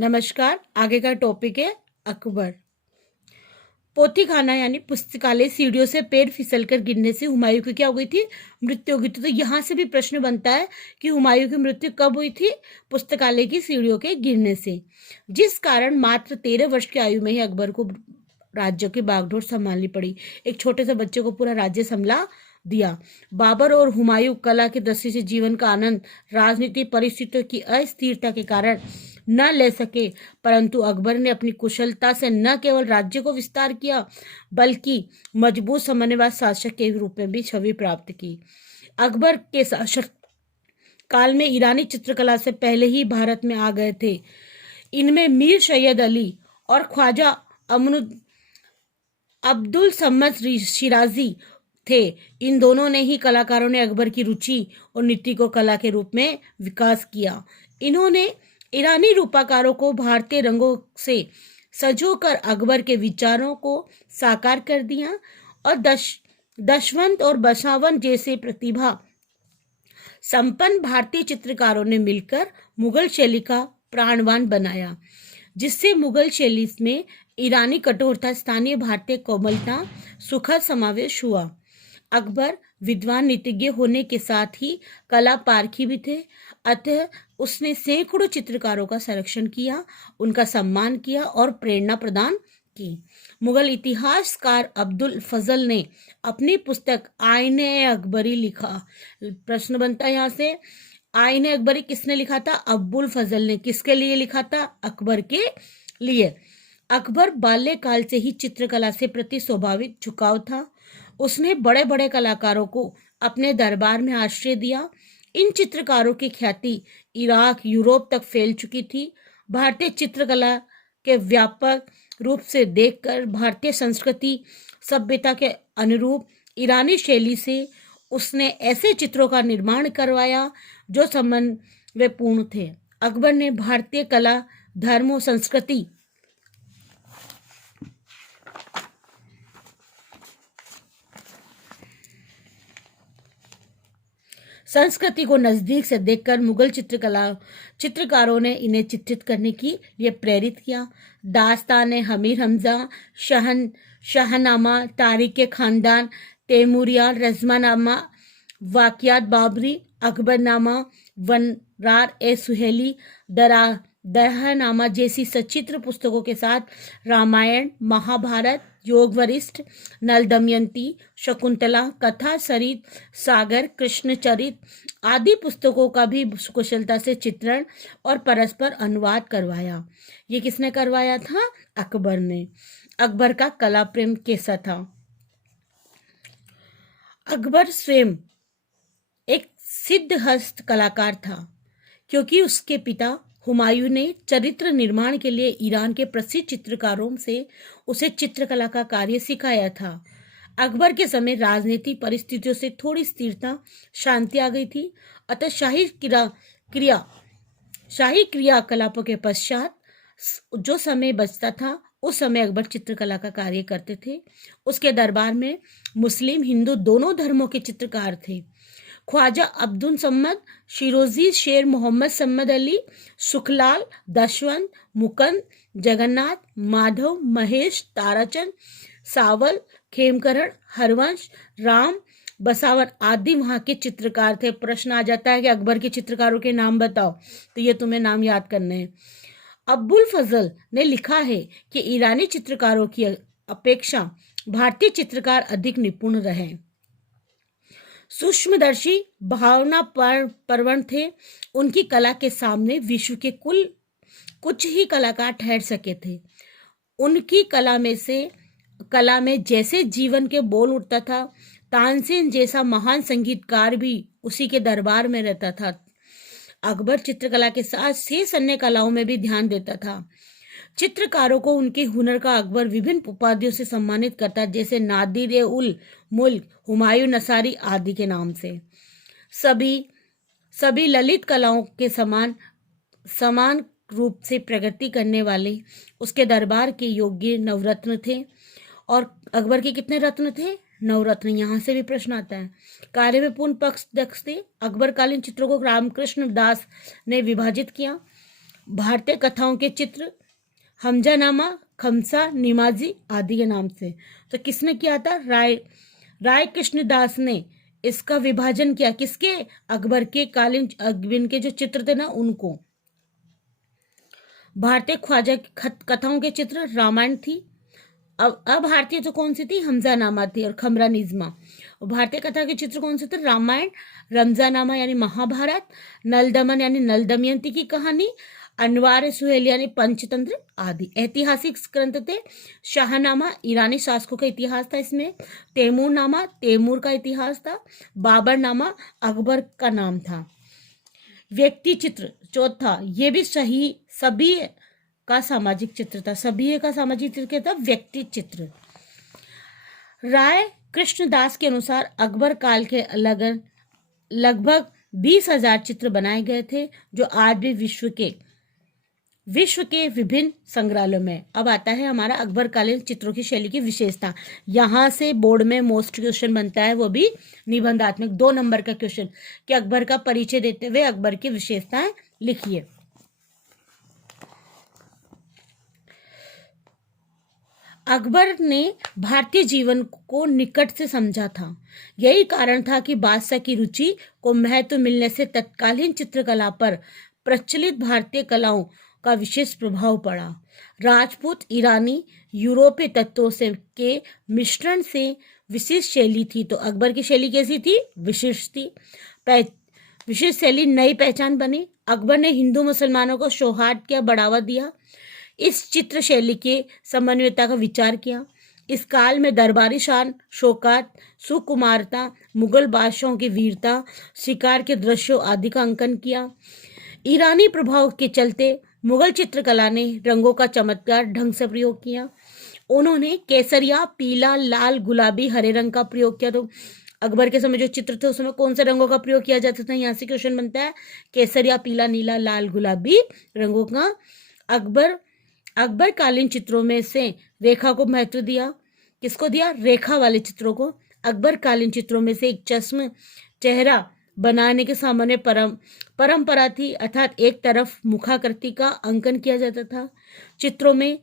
नमस्कार। आगे का टॉपिक है अकबर। पोथी खाना यानी पुस्तकालय सीढ़ियों से पैर फिसलकर गिरने से हुमायूं की क्या हो गई थी? मृत्यु हो गई थी। तो यहाँ से भी प्रश्न बनता है कि हुमायूं की मृत्यु कब हुई थी? पुस्तकालय की सीढ़ियों के गिरने से, जिस कारण मात्र 13 वर्ष की आयु में ही अकबर को राज्य की बागडोर संभालनी पड़ी। एक छोटे से बच्चे को पूरा राज्य संभला दिया। बाबर और हुमायूं कला की दृष्टि से जीवन का आनंद राजनीतिक परिस्थितियों की अस्थिरता के कारण न ले सके, परंतु अकबर ने अपनी कुशलता से न केवल राज्य को विस्तार किया बल्कि मजबूत समन्वयवाद शासक के रूप में भी छवि प्राप्त की। अकबर के शासक काल में ईरानी चित्रकला से पहले ही भारत में आ गए थे। इनमें मीर सैयद अली और ख्वाजा अब्दुल सम्मद शिराजी थे। इन दोनों ने ही कलाकारों ने अकबर की रुचि और नीति को कला के रूप में विकास किया। इन्होंने ईरानी रूपाकारों को भारतीय रंगों से सजोकर अकबर के विचारों को साकार कर दिया और दशवंत और बसावंत जैसे प्रतिभा संपन्न भारतीय चित्रकारों ने मिलकर मुगल शैली का प्राणवान बनाया, जिससे मुगल शैली में ईरानी कठोरता, स्थानीय भारतीय कोमलता, सुखद समावेश हुआ। अकबर विद्वान नीतिज्ञ होने के साथ ही कला पारखी भी थे, अतः उसने सैकड़ों चित्रकारों का संरक्षण किया, उनका सम्मान किया और प्रेरणा प्रदान की। मुगल इतिहासकार अब्दुल फजल ने अपनी पुस्तक आईने अकबरी लिखा। प्रश्न बनता है यहाँ से, आईने अकबरी किसने लिखा था? अब्दुल फजल ने। किसके लिए लिखा था? अकबर के लिए। अकबर बाल्यकाल से ही चित्रकला से प्रति स्वाभाविक झुकाव था। उसने बड़े बड़े कलाकारों को अपने दरबार में आश्रय दिया। इन चित्रकारों की ख्याति इराक, यूरोप तक फैल चुकी थी। भारतीय चित्रकला के व्यापक रूप से देखकर भारतीय संस्कृति सभ्यता के अनुरूप ईरानी शैली से उसने ऐसे चित्रों का निर्माण करवाया जो समन्वयपूर्ण थे। अकबर ने भारतीय कला, धर्म और संस्कृति को नजदीक से देखकर मुगल चित्रकारों ने इन्हें चित्रित करने के लिए प्रेरित किया। दास्तान हमीर हमजा, शाहनामा, तारीख खानदान, तैमूरिया, रज़्मानामा, वाक़ियात बाबरी, अकबरनामा, वनरार ए सुहेली, दरहनामा जैसी सचित्र पुस्तकों के साथ रामायण, महाभारत, योग वरिष्ठ, नल दमयंती, शकुंतला, कथा सरित, सागर, कृष्णचरित आदि पुस्तकों का भी कुशलता से चित्रण और परस्पर अनुवाद करवाया। ये किसने करवाया था? अकबर ने। अकबर का कला प्रेम कैसा था? अकबर स्वयं एक सिद्धहस्त कलाकार था, क्योंकि उसके पिता हुमायूं ने चरित्र निर्माण के लिए ईरान के प्रसिद्ध चित्रकारों से उसे चित्रकला का कार्य सिखाया था। अकबर के समय राजनीतिक परिस्थितियों से थोड़ी स्थिरता, शांति आ गई थी, अतः शाही क्रियाकलापों के पश्चात जो समय बचता था उस समय अकबर चित्रकला का कार्य करते थे। उसके दरबार में मुस्लिम, हिंदू दोनों धर्मों के चित्रकार थे। ख्वाजा अब्दुल सम्मद, शिरोजी, शेर मोहम्मद सम्मद अली, सुखलाल, दशवंत, मुकंद, जगन्नाथ, माधव, महेश, ताराचंद, सावल, खेमकरण, हरवंश, राम, बसावर आदि वहाँ के चित्रकार थे। प्रश्न आ जाता है कि अकबर के चित्रकारों के नाम बताओ, तो ये तुम्हें नाम याद करने हैं। अब्दुल फजल ने लिखा है कि ईरानी चित्रकारों की अपेक्षा भारतीय चित्रकार अधिक निपुण रहे, सूक्ष्मदर्शी, भावना परवण थे। उनकी कला के सामने विश्व के कुछ ही कलाकार ठहर सके थे। उनकी कला में जैसे जीवन के बोल उठता था, तानसेन जैसा महान संगीतकार भी उसी के दरबार में रहता था। अकबर चित्रकला के साथ शेष अन्य कलाओं में भी ध्यान देता था। चित्रकारों को उनके हुनर का अकबर विभिन्न उपाधियों से सम्मानित करता, जैसे नादिर उल मुल्क, हुमायूं नसारी आदि के नाम से। सभी ललित कलाओं के समान रूप से प्रगति करने वाले उसके दरबार के योग्य नवरत्न थे। और अकबर के कितने रत्न थे? 9 रत्न। यहाँ से भी प्रश्न आता है। कार्य में पूर्ण पक्ष दक्ष थे। अकबर कालीन चित्रों को रामकृष्ण दास ने विभाजित किया। भारतीय कथाओं के चित्र हमजानामा, खमसा, निमाजी आदि के नाम से। तो किसने किया था? राय कृष्णदास ने इसका विभाजन किया। किसके? अकबर के कालीन अकबर के जो चित्र थे ना उनको। भारतीय ख्वाजा कथाओं के चित्र रामायण थी। अब भारतीय तो कौन सी थी? हमजानामा थी और खमरा निज़्मा। और भारतीय कथा के चित्र कौन से थे? रामायण, रमजानामा यानी महाभारत, नल दमन यानी नल दमयंती की कहानी, अनवार सुहेल यानी पंचतंत्र आदि। ऐतिहासिक ग्रंथ थे शाहनामा, ईरानी शासकों का इतिहास था इसमें। तैमूर नामा, तैमूर का इतिहास था। बाबर नामा, अकबर का नाम था। व्यक्ति चित्र चौथा, ये भी सही सभी का सामाजिक चित्र था। सभी का सामाजिक चित्र क्या था? व्यक्ति चित्र। राय कृष्णदास के अनुसार अकबर काल के लगभग 20,000 चित्र बनाए गए थे जो आज भी विश्व के विभिन्न संग्रहालयों में। अब आता है हमारा अकबर कालीन चित्रों की शैली की विशेषता। यहाँ से बोर्ड में मोस्ट क्वेश्चन बनता है, वो भी निबंधात्मक 2 नंबर का क्वेश्चन, कि अकबर का परिचय देते हुए अकबर की विशेषताएं लिखिए। अकबर ने भारतीय जीवन को निकट से समझा था। यही कारण था कि बादशाह की रुचि को महत्व मिलने से तत्कालीन चित्रकला पर प्रचलित भारतीय कलाओं का विशेष प्रभाव पड़ा। राजपूत, ईरानी, यूरोपीय तत्वों से के मिश्रण से विशिष्ट शैली थी। तो अकबर की शैली कैसी थी? विशिष्ट थी। विशिष्ट शैली नई पहचान बनी। अकबर ने हिंदू मुसलमानों को सौहार्द का बढ़ावा दिया। इस चित्र शैली के समन्वयता का विचार किया। इस काल में दरबारी शान, शौकत, सुकुमारता, मुगल बादशाहों की वीरता, शिकार के दृश्यों आदि का अंकन किया। ईरानी प्रभाव के चलते मुगल चित्रकला ने रंगों का चमत्कार ढंग से प्रयोग किया। उन्होंने केसरिया, पीला, लाल, गुलाबी, हरे रंग का प्रयोग किया। तो अकबर के समय जो चित्र थे उसमें कौन से रंगों का प्रयोग किया जाता था? यहाँ से क्वेश्चन बनता है। केसरिया, पीला, नीला, लाल, गुलाबी रंगों का। अकबर कालीन चित्रों में से रेखा को महत्व दिया। किसको दिया? रेखा वाले चित्रों को। अकबर कालीन चित्रों में से एक चश्म चेहरा बनाने के सामान्य परंपरा थी, अर्थात एक तरफ मुखाकृति का अंकन किया जाता था। चित्रों में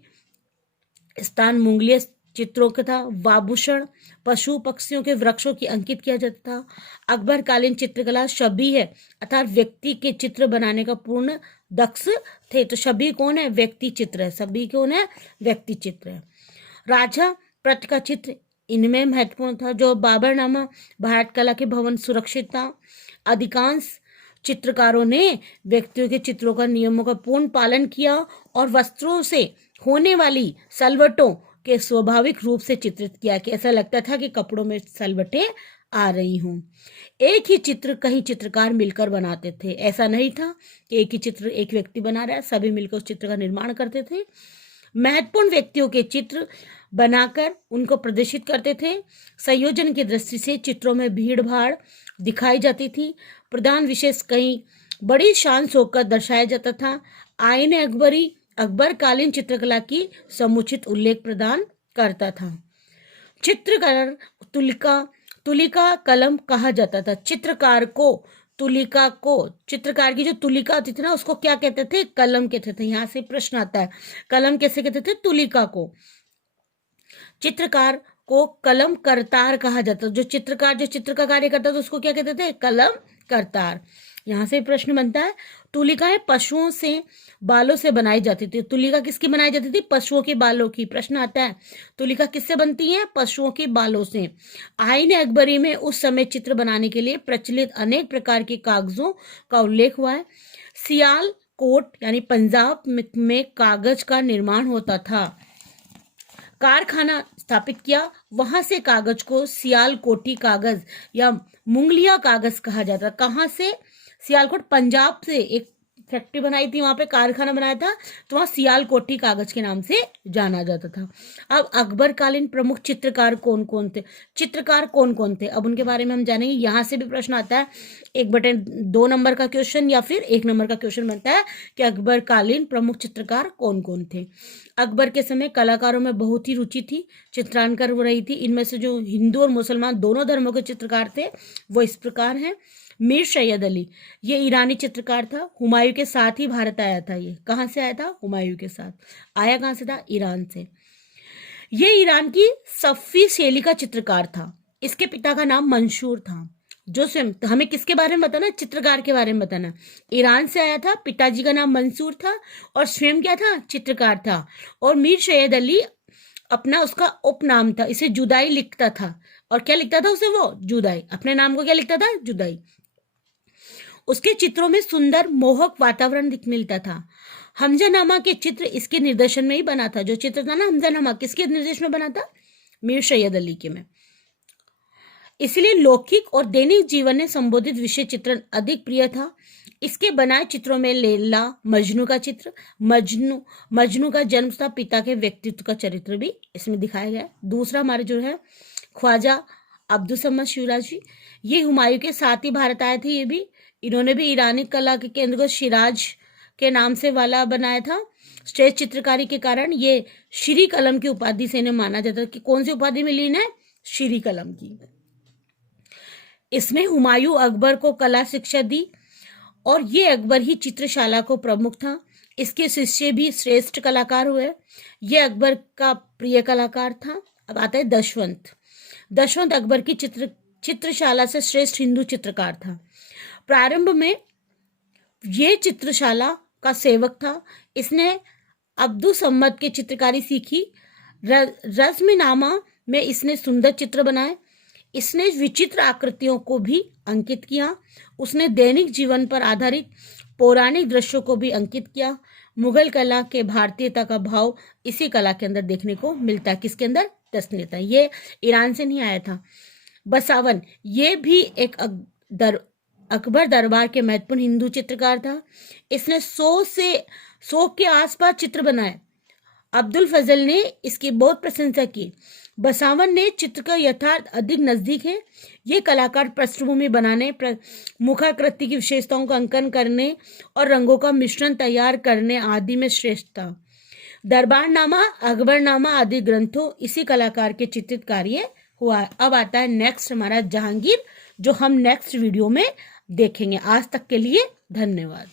स्थान मुंगलीय चित्रों का था। वाभूषण पशु पक्षियों के वृक्षों की अंकित किया जाता था। अकबर कालीन चित्रकला शबी है अर्थात व्यक्ति के चित्र बनाने का पूर्ण दक्ष थे। तो शबी कौन है? व्यक्ति चित्र है। शबी कौन है? व्यक्ति चित्र है। राजा प्रत का चित्र इनमें महत्वपूर्ण था। जो बाबरनामा भारत कला के भवन सुरक्षित था। अधिकांश चित्रकारों ने व्यक्तियों के चित्रों का नियमों का पूर्ण पालन किया और वस्त्रों से होने वाली सलवटों के स्वाभाविक रूप से चित्रित किया कि ऐसा लगता था कि कपड़ों में सलवटें आ रही हूं। एक ही चित्र कई चित्रकार मिलकर बनाते थे। ऐसा नहीं था कि एक ही चित्र एक व्यक्ति बना रहा है, सभी मिलकर उस चित्र का निर्माण करते थे। महत्वपूर्ण व्यक्तियों के चित्र बनाकर उनको प्रदर्शित करते थे। संयोजन की दृष्टि से चित्रों में भीड़ भाड़ दिखाई जाती थी। प्रधान विशेष कहीं बड़ी शान शौकत दर्शाया जाता था। आईन अकबरी अकबर कालीन चित्रकला की समुचित उल्लेख प्रदान करता था। चित्रकार तुलिका कलम कहा जाता था। चित्रकार की जो तुलिका होती थी ना उसको क्या कहते थे? कलम कहते थे। यहाँ से प्रश्न आता है, कलम कैसे कहते थे? तुलिका को। चित्रकार को कलम करतार कहा जाता। जो चित्र का कार्य करता था उसको क्या कहते थे? कलम करतार। यहाँ से प्रश्न बनता है, तुलिकाएं पशुओं से बालों से बनाई जाती थी। तुलिका किसकी बनाई जाती थी? पशुओं के बालों की। प्रश्न आता है, तुलिका किससे बनती है? पशुओं के बालों से। आईन अकबरी में उस समय चित्र बनाने के लिए प्रचलित अनेक प्रकार के कागजों का उल्लेख हुआ है। सियाल कोट यानी पंजाब में कागज का निर्माण होता था। कारखाना स्थापित किया, वहां से कागज को सियालकोटी कागज या मुंगलिया कागज कहा जाता। कहाँ से? सियालकोट, पंजाब से एक फैक्ट्री बनाई थी, वहां पे कारखाना बनाया था, तो वहां सियालकोटी कागज के नाम से जाना जाता था। अब अकबर कालीन प्रमुख चित्रकार कौन कौन थे? अब उनके बारे में हम जानेंगे। यहाँ से भी प्रश्न आता है, 1/2 नंबर का क्वेश्चन या फिर 1 नंबर का क्वेश्चन बनता है कि अकबर कालीन प्रमुख चित्रकार कौन कौन थे। अकबर के समय कलाकारों में बहुत ही रुचि थी, चित्रांकन हो रही थी। इनमें से जो हिंदू और मुसलमान दोनों धर्मों के चित्रकार थे वो इस प्रकार हैं। मीर सैयद अली, ये ईरानी चित्रकार था, हुमायूं के साथ ही भारत आया था। ये कहाँ से आया था? हुमायूं के साथ आया। कहाँ से था? ईरान से। ये ईरान की सफ़ी शैली का चित्रकार था। इसके पिता का नाम मंसूर था। जो स्वयं, तो हमें किसके बारे में बताना? चित्रकार के बारे में बताना। ईरान से आया था, पिताजी का नाम मंसूर था और स्वयं क्या था? चित्रकार था। और मीर सैयद अली अपना उसका उपनाम था, इसे जुदाई लिखता था। और क्या लिखता था उसे? वो जुदाई, अपने नाम को क्या लिखता था? जुदाई। उसके चित्रों में सुंदर मोहक वातावरण दिख मिलता था। हमजानामा के चित्र इसके निर्देशन में ही बना था। जो चित्र था ना हमजानामा, किसके निर्देशन में बना था? मीर सैयद अली के में। इसलिए लौकिक और दैनिक जीवन में संबोधित विषय चित्रण अधिक प्रिय था। इसके बनाए चित्रों में लैला मजनू का चित्र, मजनू का जन्म तथा पिता के व्यक्तित्व का चरित्र भी इसमें दिखाया गया। दूसरा हमारे जो है ख्वाजा अब्दुल समद शिराजी, ये हुमायूं के साथ ही भारत आए थे। ये भी, इन्होंने भी ईरानी कला के केंद्र को शिराज के नाम से वाला बनाया था। श्रेष्ठ चित्रकारी के कारण ये श्री कलम की उपाधि से इन्हें माना जाता है। कि कौन सी उपाधि मिली इन्हें? श्री कलम की। इसमें हुमायूं अकबर को कला शिक्षा दी और ये अकबर ही चित्रशाला को प्रमुख था। इसके शिष्य भी श्रेष्ठ कलाकार हुए। ये अकबर का प्रिय कलाकार था। अब आता है दशवंत। दशवंत अकबर की चित्रशाला से श्रेष्ठ हिंदू चित्रकार था। प्रारंभ में ये चित्रशाला का सेवक था। इसने अब्दुल सम्मद की चित्रकारी सीखी। रस्मनामा में इसने सुंदर चित्र बनाए। इसने विचित्र आकृतियों को भी अंकित किया। उसने दैनिक जीवन पर आधारित पौराणिक दृश्यों को भी अंकित किया। मुगल कला के भारतीयता का भाव इसी कला के अंदर देखने को मिलता है। किसके अंदर? दशनेता। ये ईरान से नहीं आया था। बसावन, ये भी एक अकबर दरबार के महत्वपूर्ण हिंदू चित्रकार था। इसने 100 के आसपास चित्र बनाए। अब्दुल फजल ने इसकी बहुत प्रशंसा की। बसावन ने चित्र का यथार्थ अधिक नजदीक है। ये कलाकार पृष्ठभूमि बनाने, मुखाकृति की विशेषताओं का अंकन करने और रंगों का मिश्रण तैयार करने आदि में श्रेष्ठ था। दरबारनामा, अकबरनामा आदि ग्रंथों इसी कलाकार के चित्रित कार्य हुआ। अब आता है नेक्स्ट हमारा जहांगीर, जो हम नेक्स्ट वीडियो में देखेंगे। आज तक के लिए धन्यवाद।